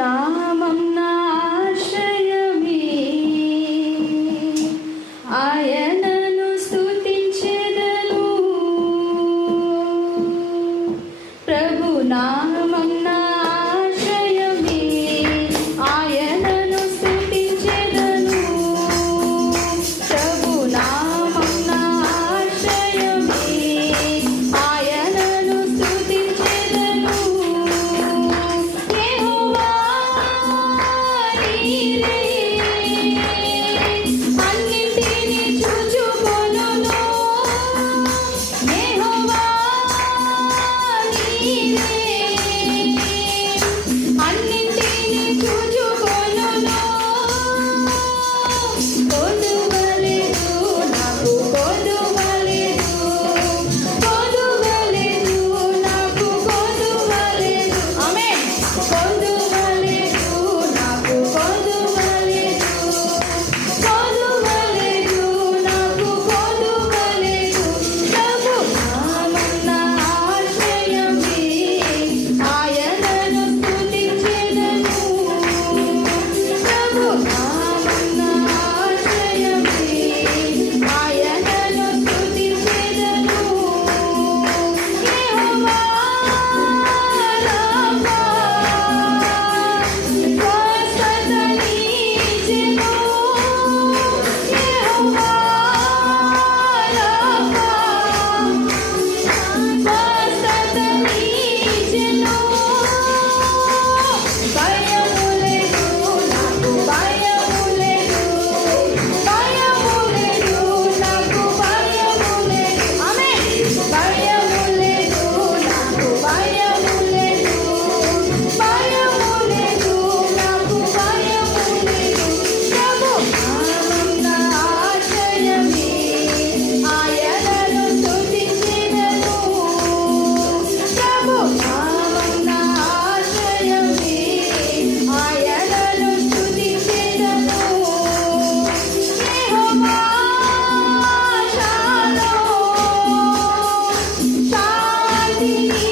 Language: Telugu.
నామం నా ఆశ్రయమే, ఆయనను స్తుతించెదను. ప్రభు నామం నా ఆశ్రయమే, ఆయనను స్తుతించెదను. ప్రభు నామం నా ఆశ్రయమే, ఆయనను స్తుతించెదను. యెహోవా నీవే అన్నింటినీ చూచుకొనును. యెహోవా నీవే అన్నింటినీ చూచుకొనును. కొదువలేదు నాకు కొదువలేదు, కొదువలేదు నాకు కొదువలేదు. ఆమేన్. కొదువలేదు నాకు కొదువలేదు, కొదువలేదు నాకు కొదువలేదు. ప్రభు నామం నా ఆశ్రయమే, ఆయనను స్తుతించెదను. ప్రభు నామం నా ఆశ్రయమే, ఆయనను స్తుతించెదను. యెహోవా రాఫా స్వస్థతనిచ్చెను. యెహోవా రాఫా స్వస్థతనిచ్చెను. భయము లేదు నాకు, భయము లేదు, భయము లేదు నాకు, భయము లేదు. ఆమేన్. భయము లేదు నాకు, భయము లేదు, భయము లేదు నాకు, భయము లేదు. ప్రభు నామం నా ఆశ్రయమే, ఆయనను స్తుతించెదను. ప్రభు నామం నా ఆశ్రయమే, ఆయనను స్తుతించెదను. యెహోవా షాలోమ్ శాంతినిచ్చెను.